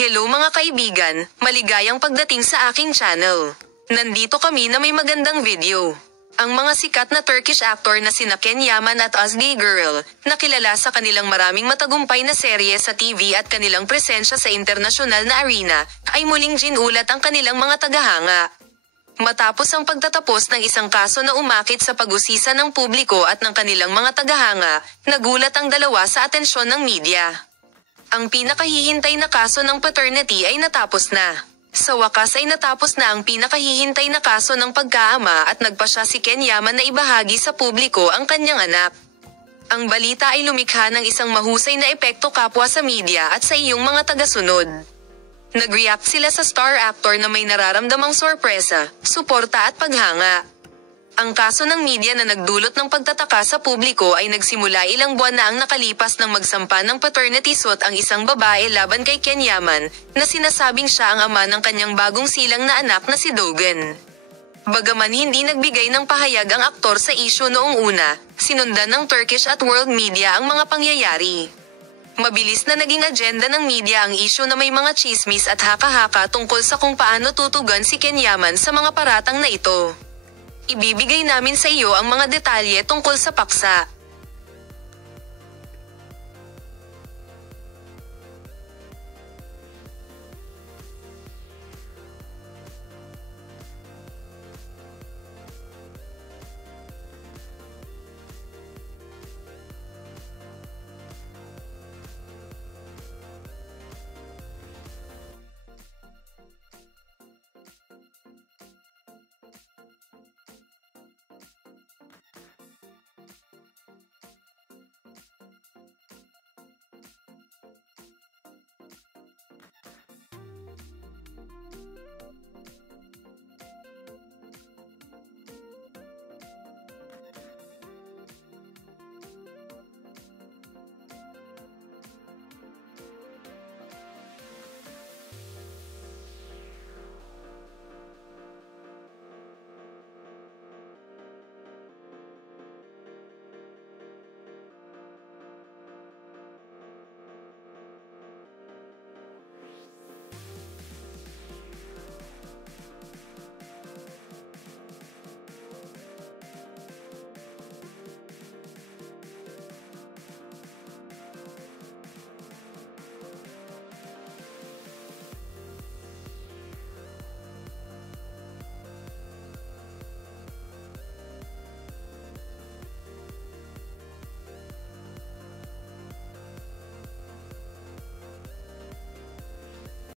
Hello mga kaibigan, maligayang pagdating sa aking channel. Nandito kami na may magandang video. Ang mga sikat na Turkish actor na sina Ken Yaman at Özge Gürel, na kilala sa kanilang maraming matagumpay na serye sa TV at kanilang presensya sa internasyonal na arena, ay muling ginulat ang kanilang mga tagahanga. Matapos ang pagtatapos ng isang kaso na umakit sa pag-usisa ng publiko at ng kanilang mga tagahanga, nagulat ang dalawa sa atensyon ng media. Ang pinakahihintay na kaso ng paternity ay natapos na. Sa wakas ay natapos na ang pinakahihintay na kaso ng pagkaama at nagpasya si Ken Yaman na ibahagi sa publiko ang kanyang anak. Ang balita ay lumikha ng isang mahusay na epekto kapwa sa media at sa iyong mga tagasunod. Nag-react sila sa star actor na may nararamdamang sorpresa, suporta at paghanga. Ang kaso ng media na nagdulot ng pagtataka sa publiko ay nagsimula ilang buwan na ang nakalipas nang magsampa ng paternity suit ang isang babae laban kay Ken Yaman, na sinasabing siya ang ama ng kanyang bagong silang na anak na si Doğan. Bagaman hindi nagbigay ng pahayag ang aktor sa issue noong una, sinundan ng Turkish at world media ang mga pangyayari. Mabilis na naging agenda ng media ang issue na may mga chismis at haka-haka tungkol sa kung paano tutugan si Ken Yaman sa mga paratang na ito. Ibibigay namin sa iyo ang mga detalye tungkol sa paksa.